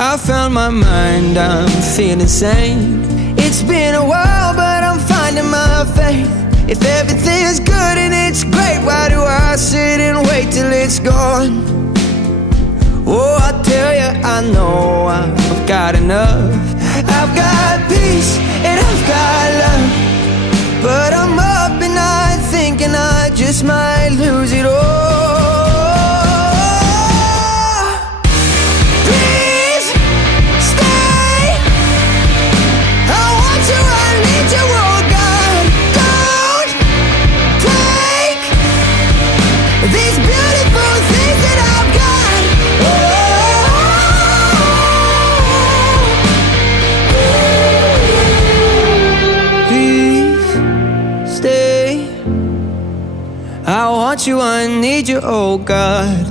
I found my mind, I'm feeling sane. It's been a while, but I'm finding my faith. If everything's good and it's great, why do I sit and wait till it's gone? Oh, I tell you, I know I've got enough. I've got peace and I've got love, but I'm up at night thinking I just might lose it all. Please stay. I want you, I need you, oh God. Don't take these beautiful things that I've got. Please stay. I want you, I need you, oh God.